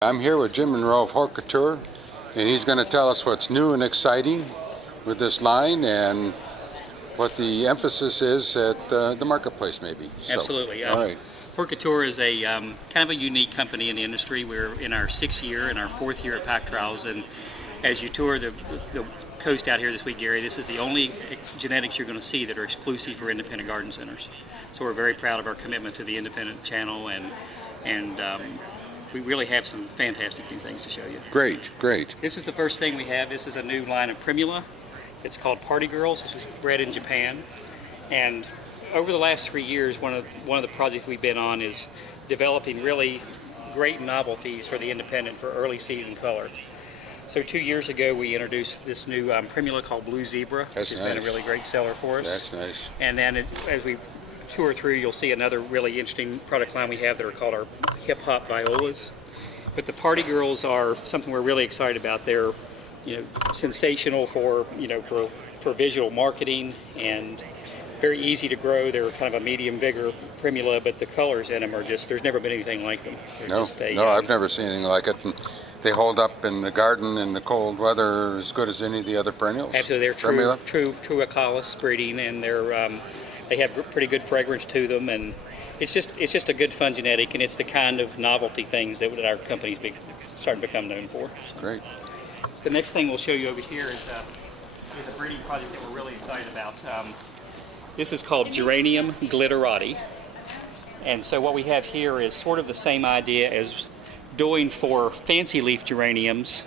I'm here with Jim Monroe of Hort Couture, and he's going to tell us what's new and exciting with this line and what the emphasis is at the marketplace, maybe. Absolutely. All right. Hort Couture is a kind of a unique company in the industry. We're in our 6th year and our 4th year at Pack Trials, and as you tour the coast out here this week, Gary, this is the only genetics you're going to see that are exclusive for independent garden centers. So we're very proud of our commitment to the independent channel, and we really have some fantastic new things to show you. Great, great. This is the first thing we have. This is a new line of primula. It's called Party Girls. This was bred in Japan, and over the last 3 years, one of the projects we've been on is developing really great novelties for the independent for early season color. So 2 years ago, we introduced this new primula called Blue Zebra, which has been a really great seller for us. That's nice. And then as we tour through, you'll see another really interesting product line we have that are called our hip hop violas. But the Party Girls are something we're really excited about. They're, sensational for visual marketing and very easy to grow. They're kind of a medium vigor primula, but the colors in them are just, there's never been anything like them. No, I've never seen anything like it. And they hold up in the garden in the cold weather as good as any of the other perennials. Absolutely, they're true Acalis breeding, and they have pretty good fragrance to them, and it's just a good fun genetic, and it's the kind of novelty things that our company's starting to become known for. So. Great. The next thing we'll show you over here is a breeding project that we're really excited about. This is called Geranium Glitterati, and so what we have here is sort of the same idea as doing for fancy leaf geraniums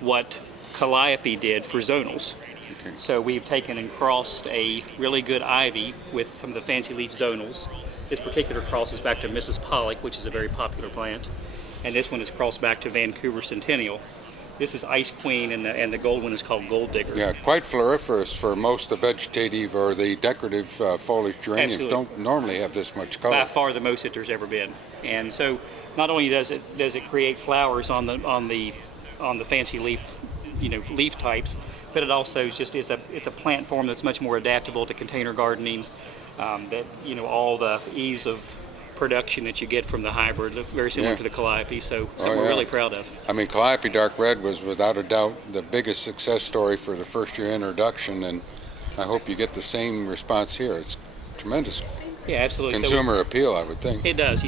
what Calliope did for zonals. Okay. So we've taken and crossed a really good ivy with some of the fancy leaf zonals. This particular cross is back to Mrs. Pollock, which is a very popular plant, and this one is crossed back to Vancouver Centennial. This is Ice Queen, and the gold one is called Gold Digger. Yeah, quite floriferous for most of the vegetative or the decorative foliage geraniums. Absolutely. Don't normally have this much color. By far the most that there's ever been. And so not only does it create flowers on the fancy leaf leaf types, but it also it's a plant form that's much more adaptable to container gardening. All the ease of production that you get from the hybrid, very similar to the Calliope, so something we're really proud of. I mean, Calliope Dark Red was without a doubt the biggest success story for the first year introduction, and I hope you get the same response here. It's tremendous. Yeah, absolutely. Consumer appeal, I would think. It does.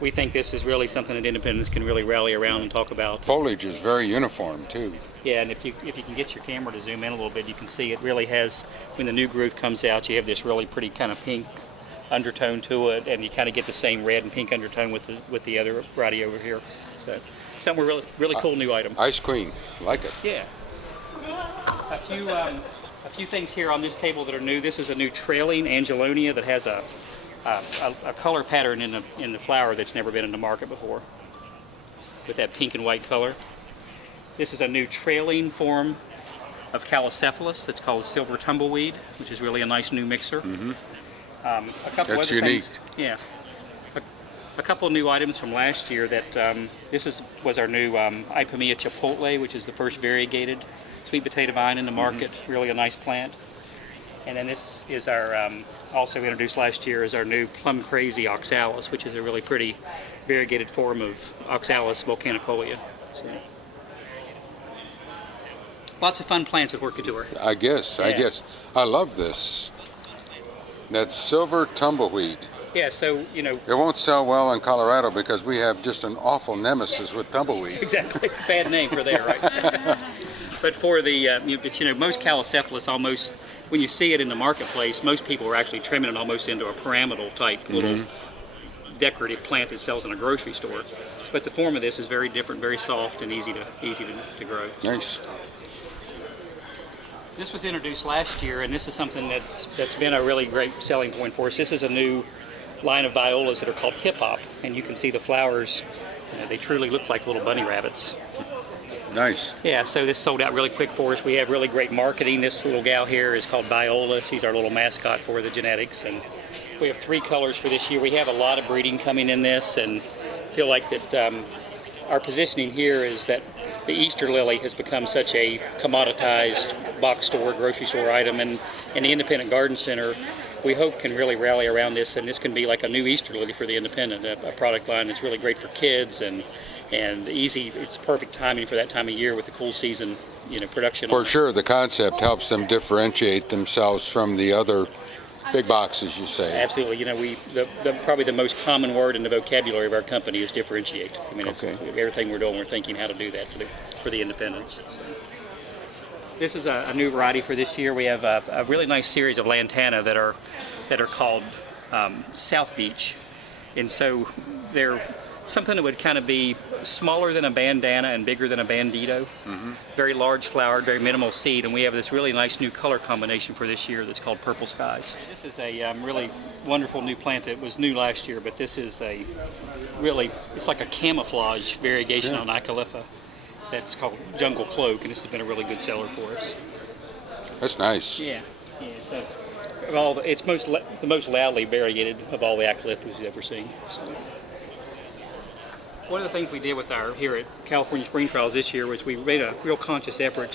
We think this is really something that independents can really rally around and talk about. Foliage is very uniform too. Yeah, and if you can get your camera to zoom in a little bit, you can see it really has, when the new growth comes out, you have this really pretty kind of pink undertone to it, and you kind of get the same red and pink undertone with the other variety over here. So something really cool new item. Ice Queen, like it. Yeah. A few things here on this table that are new. This is a new trailing Angelonia that has a color pattern in the flower that's never been in the market before, with that pink and white color. This is a new trailing form of Calocephalus that's called Silver Tumbleweed, which is really a nice new mixer. Mm-hmm. That's unique. Yeah. A couple of new items from last year that was our new Ipomea Chipotle, which is the first variegated sweet potato vine in the market. Mm-hmm. Really a nice plant. And then this is our also introduced last year is our new Plum Crazy Oxalis, which is a really pretty variegated form of Oxalis volcanicolia. So, lots of fun plants at Hort Couture. I guess. I love this. That's Silver Tumbleweed. Yeah, so, It won't sell well in Colorado because we have just an awful nemesis with tumbleweed. Exactly. Bad name for there, right? But for the, most Calocephalus almost, when you see it in the marketplace, most people are actually trimming it almost into a pyramidal type little decorative plant that sells in a grocery store. But the form of this is very different, very soft, and easy to grow. Nice. This was introduced last year, and this is something that's been a really great selling point for us. This is a new line of violas that are called Hip Hop, and you can see the flowers. They truly look like little bunny rabbits. Nice. Yeah, so this sold out really quick for us. We have really great marketing. This little gal here is called Viola. She's our little mascot for the genetics, and we have 3 colors for this year. We have a lot of breeding coming in this, and feel like that our positioning here is that the Easter lily has become such a commoditized box store, grocery store item, and the independent garden center, we hope, can really rally around this, and this can be like a new Easter lily for the independent, a product line that's really great for kids and and easy. It's perfect timing for that time of year with the cool season, production. For sure, the concept helps them differentiate themselves from the other big boxes, you say. Absolutely. Probably the most common word in the vocabulary of our company is differentiate. I mean, it's everything we're doing, we're thinking how to do that for the independents. So. This is a new variety for this year. We have a really nice series of lantana that are called South Beach, and so they're something that would kind of be smaller than a bandana and bigger than a bandito. Very large flowered, very minimal seed, and we have this really nice new color combination for this year that's called Purple Skies. This is a really wonderful new plant that was new last year, but this is it's like a camouflage variegation on Icalipha that's called Jungle Cloak, and this has been a really good seller for us. That's nice. Yeah. So it's the most loudly variegated of all the Icalipha's we've ever seen. So. One of the things we did here at California Spring Trials this year was we made a real conscious effort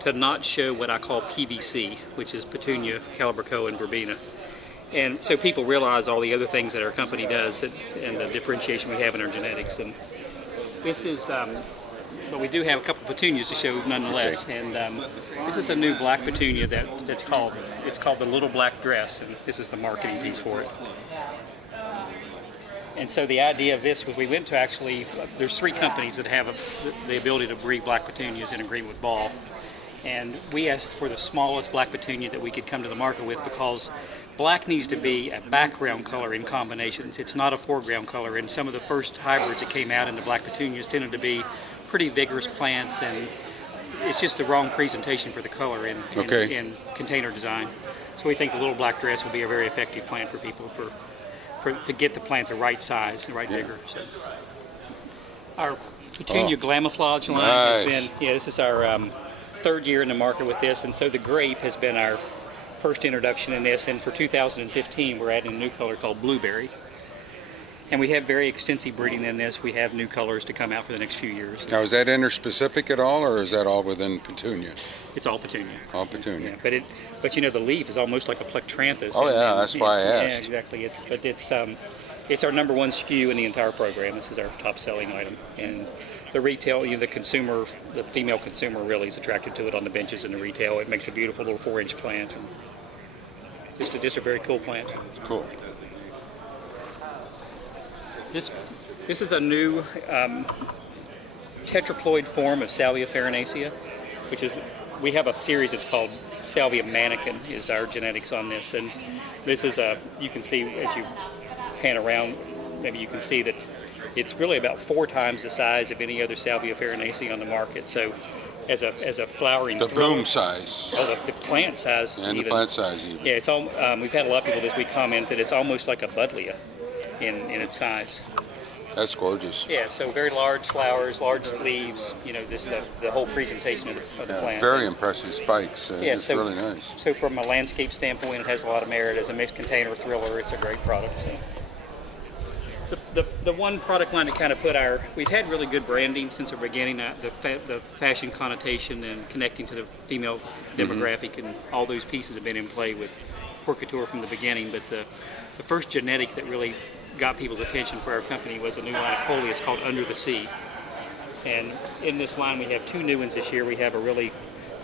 to not show what I call PVC, which is Petunia, Calibraco, and Verbena. And so people realize all the other things that our company does and the differentiation we have in our genetics. And this is, but we do have a couple of petunias to show nonetheless. Okay. And this is a new black petunia it's called the Little Black Dress, and this is the marketing piece for it. And so the idea of this was we went to there's 3 companies that have the ability to breed black petunias in agreement with Ball. And we asked for the smallest black petunia that we could come to the market with because black needs to be a background color in combinations. It's not a foreground color. And some of the first hybrids that came out in the black petunias tended to be pretty vigorous plants, and it's just the wrong presentation for the color in container design. So we think the Little Black Dress will be a very effective plant for people to get the plant the right size, the right vigor. So our Petunia Glamiflage line has been, this is our 3rd year in the market with this, and so the grape has been our first introduction in this, and for 2015 we're adding a new color called Blueberry. And we have very extensive breeding in this. We have new colors to come out for the next few years. Now, is that interspecific at all, or is that all within Petunia? It's all Petunia. All Petunia. Yeah, but the leaf is almost like a plectranthus. Oh yeah, that's why I asked. Yeah, exactly. It's our #1 SKU in the entire program. This is our top selling item, and the retail, the female consumer really is attracted to it on the benches in the retail. It makes a beautiful little 4-inch plant. And just a very cool plant. Cool. This is a new tetraploid form of Salvia farinacea, we have a series that's called Salvia Mannequin is our genetics on this, and this is you can see as you pan around, maybe you can see that it's really about 4 times the size of any other Salvia farinacea on the market. So as a flowering bloom size. Oh, the plant size. And even. The plant size even. Yeah, it's all. We've had a lot of people this week comment that it's almost like a buddleia in its size. That's gorgeous. Yeah, so very large flowers, large leaves. The whole presentation of the plant. Very impressive spikes. It's really nice. So from a landscape standpoint, it has a lot of merit as a mixed container thriller. It's a great product. So. The one product line to kind of we've had really good branding since the beginning. The fashion connotation and connecting to the female demographic and all those pieces have been in play with Hort Couture from the beginning. But the first genetic that really got people's attention for our company was a new line of coleus called Under the Sea. And in this line we have 2 new ones this year. We have a really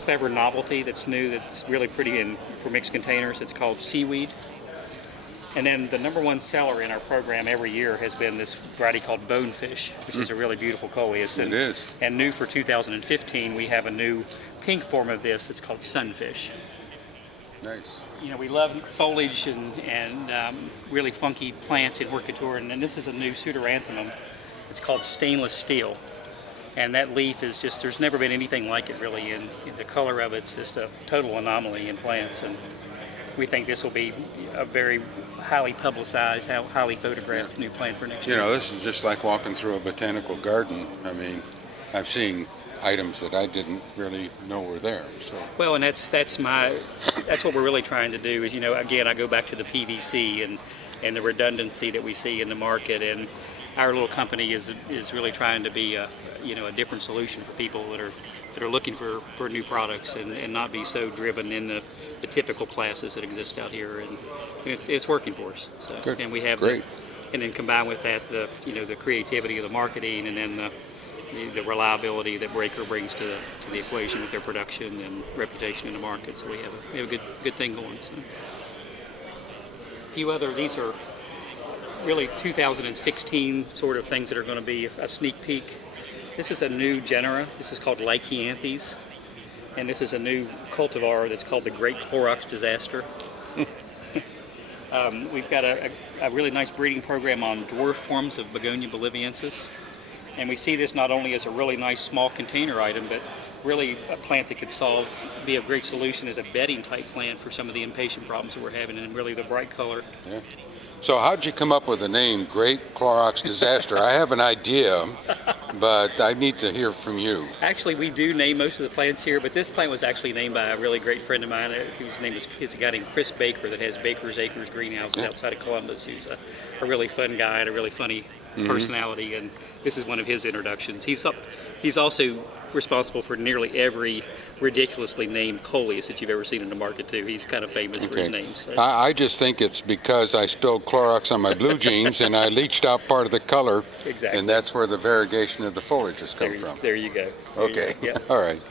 clever novelty that's new, that's really pretty for mixed containers. It's called Seaweed. And then the #1 seller in our program every year has been this variety called Bonefish, which is a really beautiful coleus. It is. And new for 2015, we have a new pink form of this. It's called Sunfish. Nice. We love foliage and really funky plants in Hort Couture, and then this is a new pseudoranthemum. It's called Stainless Steel. And that leaf is there's never been anything like it really in the color of it's just a total anomaly in plants. And we think this will be a very highly publicized, highly photographed new plant for next year. This is just like walking through a botanical garden. I mean, I've seen items that I didn't really know were there. So. Well, and that's what we're really trying to do is, again, I go back to the PVC and the redundancy that we see in the market, and our little company is really trying to be a different solution for people that are looking for new products and not be so driven in the typical classes that exist out here, and it's working for us. So, good. And we have great. and then combine with that the creativity of the marketing, and then the reliability that Breaker brings to the equation with their production and reputation in the market. So we have a good thing going. So. A few other, these are really 2016 sort of things that are going to be a sneak peek. This is a new genera. This is called Lycianthes, and this is a new cultivar that's called the Great Clorox Disaster. We've got a really nice breeding program on dwarf forms of Begonia boliviensis, and we see this not only as a really nice small container item, but really a plant that could be a great solution as a bedding type plant for some of the impatient problems that we're having, and really the bright color. Yeah. So how'd you come up with the name Great Clorox Disaster? I have an idea, but I need to hear from you. Actually, we do name most of the plants here, but this plant was actually named by a really great friend of mine. His name is a guy named Chris Baker that has Baker's Acres Greenhouse outside of Columbus. He's a really fun guy and a really funny personality, and this is one of his introductions. He's also responsible for nearly every ridiculously named coleus that you've ever seen in the market too. He's kind of famous for his name. So. I just think it's because I spilled Clorox on my blue jeans and I leached out part of the color. Exactly. And that's where the variegation of the foliage has come from. There you go. Okay. All right.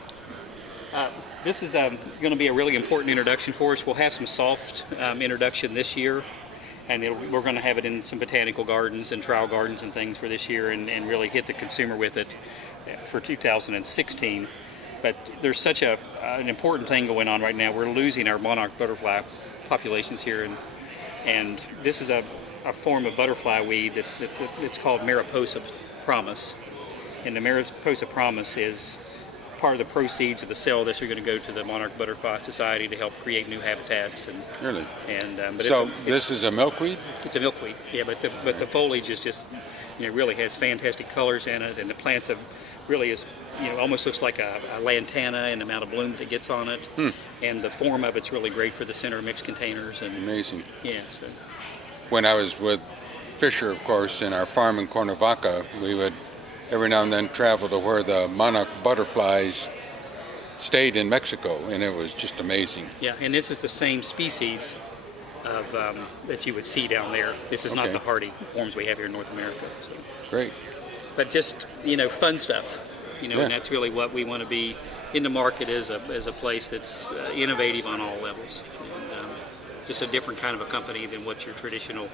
This is going to be a really important introduction for us. We'll have some soft introduction this year, and we're going to have it in some botanical gardens and trial gardens and things for this year, and really hit the consumer with it for 2016. But there's such an important thing going on right now. We're losing our monarch butterfly populations here, and this is a form of butterfly weed that's called Mariposa Promise. And the Mariposa Promise is part of the proceeds of the sale of this are going to go to the Monarch Butterfly Society to help create new habitats. And really? But so this is a milkweed? It's a milkweed, yeah. But the foliage is just, really has fantastic colors in it, and the plants have really almost looks like a lantana and the amount of bloom that it gets on it. And the form of it's really great for the center mixed containers. And amazing. Yeah. So. When I was with Fisher, of course, in our farm in Cuernavaca, we would every now and then travel to where the monarch butterflies stayed in Mexico, and it was just amazing. Yeah, and this is the same species of that you would see down there. This is not the hardy forms we have here in North America. So. Great. But just fun stuff, and that's really what we want to be in the market as a place that's innovative on all levels, and just a different kind of a company than what your traditional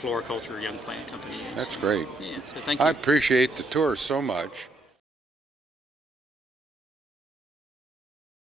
floriculture young plant company is. That's great. Yeah, so thank you. I appreciate the tour so much.